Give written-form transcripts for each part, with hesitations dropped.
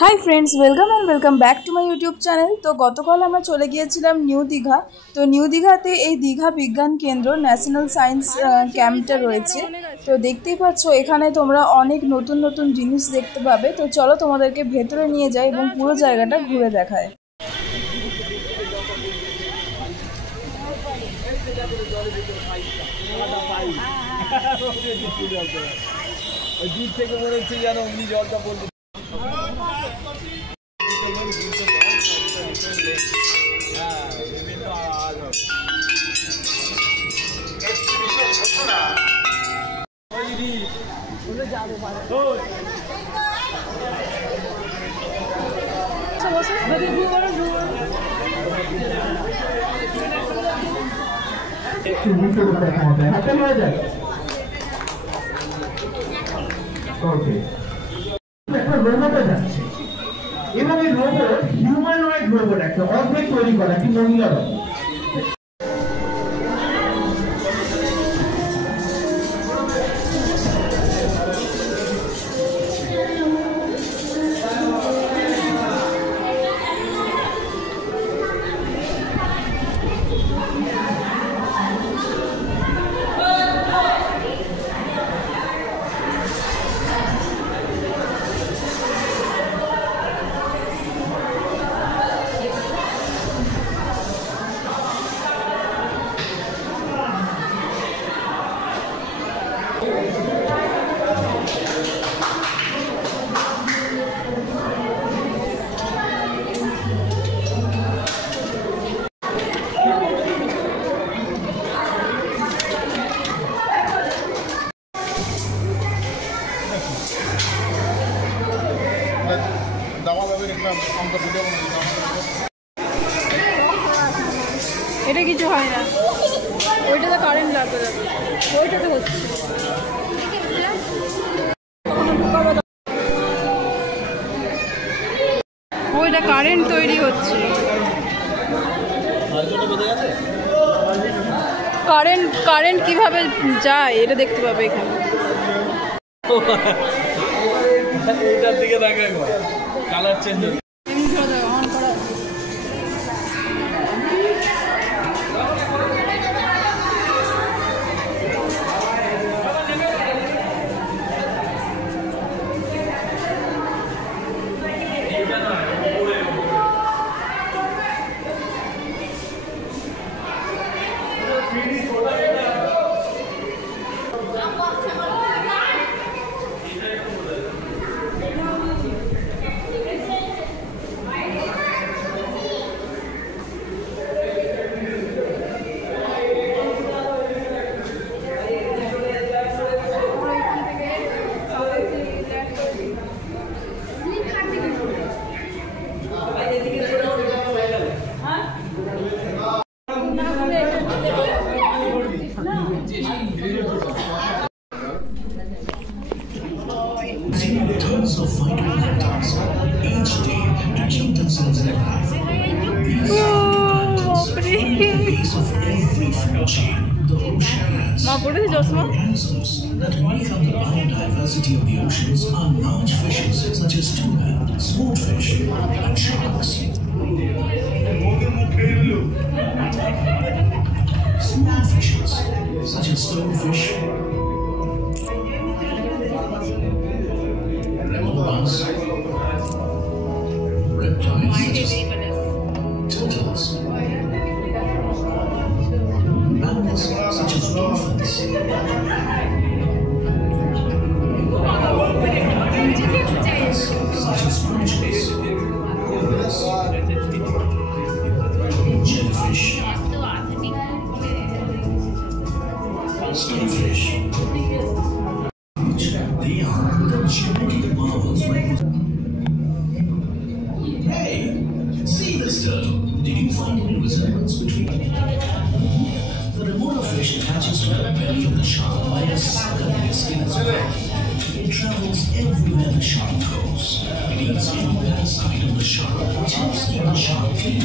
High friends welcome and welcome back to my YouTube channel. तो गतकाल आमरा चले गिয়েছিলাম নিউ দীঘা। তো নিউ দীঘাতে এই দীঘা বিজ্ঞান কেন্দ্র ন্যাশনাল সায়েন্স ক্যাম্পটা রয়েছে। তো দেখতেই পাচ্ছ এখানে তোমরা অনেক নতুন নতুন জিনিস দেখতে পাবে। তো চলো তোমাদেরকে ভেতরে নিয়ে যাই এবং পুরো জায়গাটা ঘুরে দেখায়। दूर থেকে মনে হচ্ছে যেন উনি জলটা বলতে এবং এই রোবট হিউম্যানয়েড রোবট একটা অর্ধেক তৈরি করা একটি মহিলা রোবট। এটা কিছু হয় না, ওইটাতে কারেন্ট লাগবে, ওইটাতে হচ্ছে। ওইটা কারেন্ট তৈরি হচ্ছে, কারেন্ট কিভাবে যায় এটা দেখতে পাবে এখানে। এইটার দিকে দেখো একবার, কালার চেঞ্জ হচ্ছে। Tons of phytoplankton each day to keep themselves alive. These phytoplanktons form the base of every food chain the ocean has. Organisms that make up the biodiversity of the oceans are large fishes such as tuna, swordfish, and sharks. Small fishes such as stonefish, remoras, reptiles such as turtles, mammals such as dolphins, reptiles such as creatures, corals, jellyfish, starfish. They are the genetic marvels. Hey, see this turtle. Did you find any resemblance between them? The remora fish attaches to the belly of the shark by a sucker in its skin as well. It travels everywhere the shark goes. It eats any parasite of the shark, which helps keep the shark clean.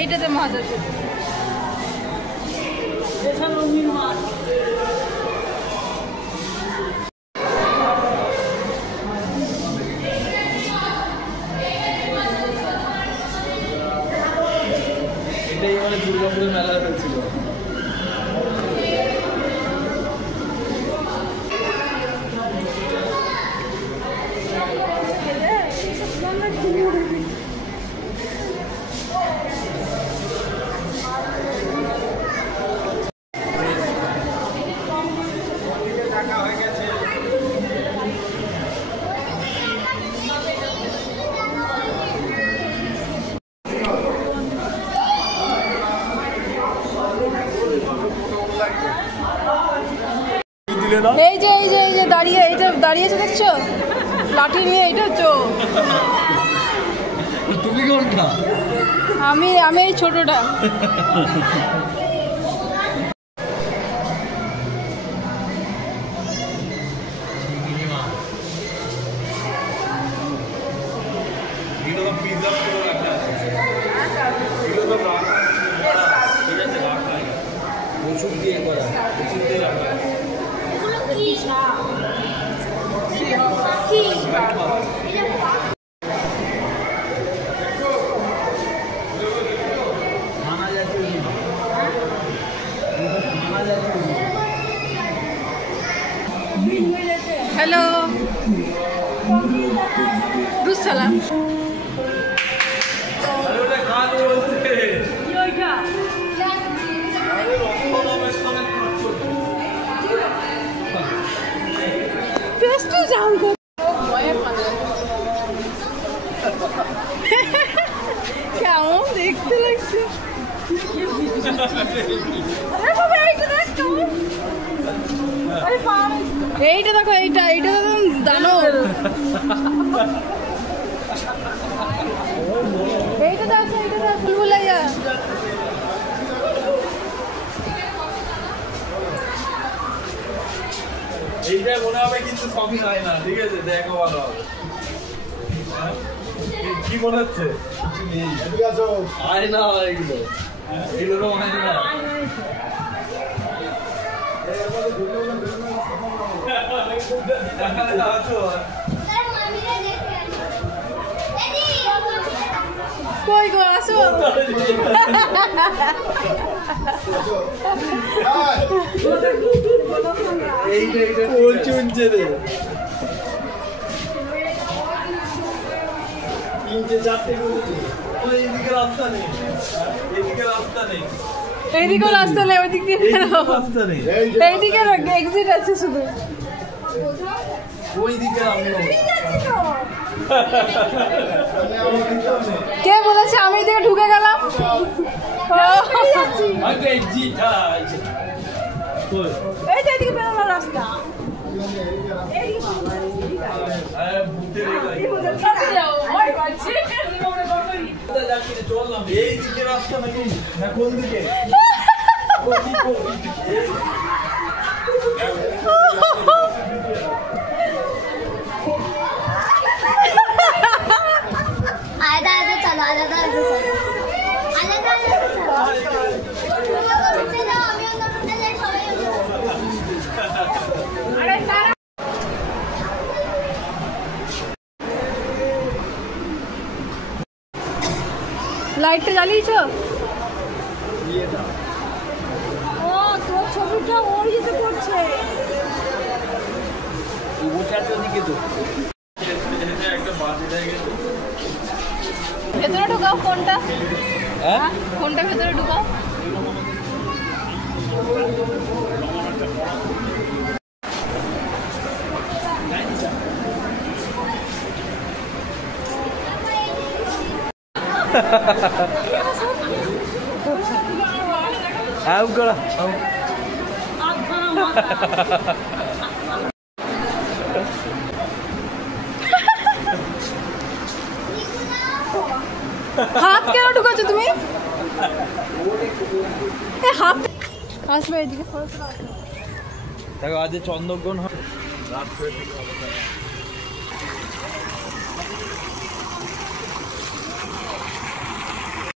এইটাতে মাছ আছে। এটাই মানে দুর্গাপুরের মেলা হয়েছিল। এই যে এই যে এই যে দাঁড়িয়ে এইটা দাঁড়িয়েছে দেখছো লাঠি নিয়ে, এইটা হচ্ছে ও। তুমি কোনটা? আমি এই ছোটটা। ওষুধ দিয়ে করা, ওষুধ দিয়ে রাখা। হ্যালো দুসালাম। কেমন দেখতে লাগছে। এইটা দেখো, এইটা এইটা তো দানো। এইটা দেখো, এইটা দেখো ভুলভুলাইয়া। এইটা মনে হবে কিন্তু সবই হয় না, ঠিক আছে? দেখো ভালো হবে। কি মনে হচ্ছে? কিছু নেই। হয় না এগুলো, এগুলো হয় না। কই গো আসো। এইটা কোন চুনছে রে? তিনটে চারটে বলছি। এইদিকে রাস্তা নেই, এদিকে রাস্তা নেই, এইদিকেও রাস্তা নেই, ওই দিক দিয়ে রাস্তা নেই, এইদিকে এক্সিট আছে শুধু। ওইদিকে আমরা কে বলেছে আমি এদিকে ঢুকে গেলাম? এই তো এদিকে বেরোনোর রাস্তা। এইদিকে রাস্তা নাকি না কোন দিকে? লাইটটা জ্বালিয়েছ? ও তোর ছবিটা ওই যেতে পড়ছে। ভেতরে ঢুকাও কোনটা? হ্যাঁ কোনটা ভেতরে ঢুকাও? আউ করা হাত কেন ঢুকাচ্ছ তুমি? হাত আসবে এদিকে। দেখো আজ চন্দ্রগ্রহণ হবে রাত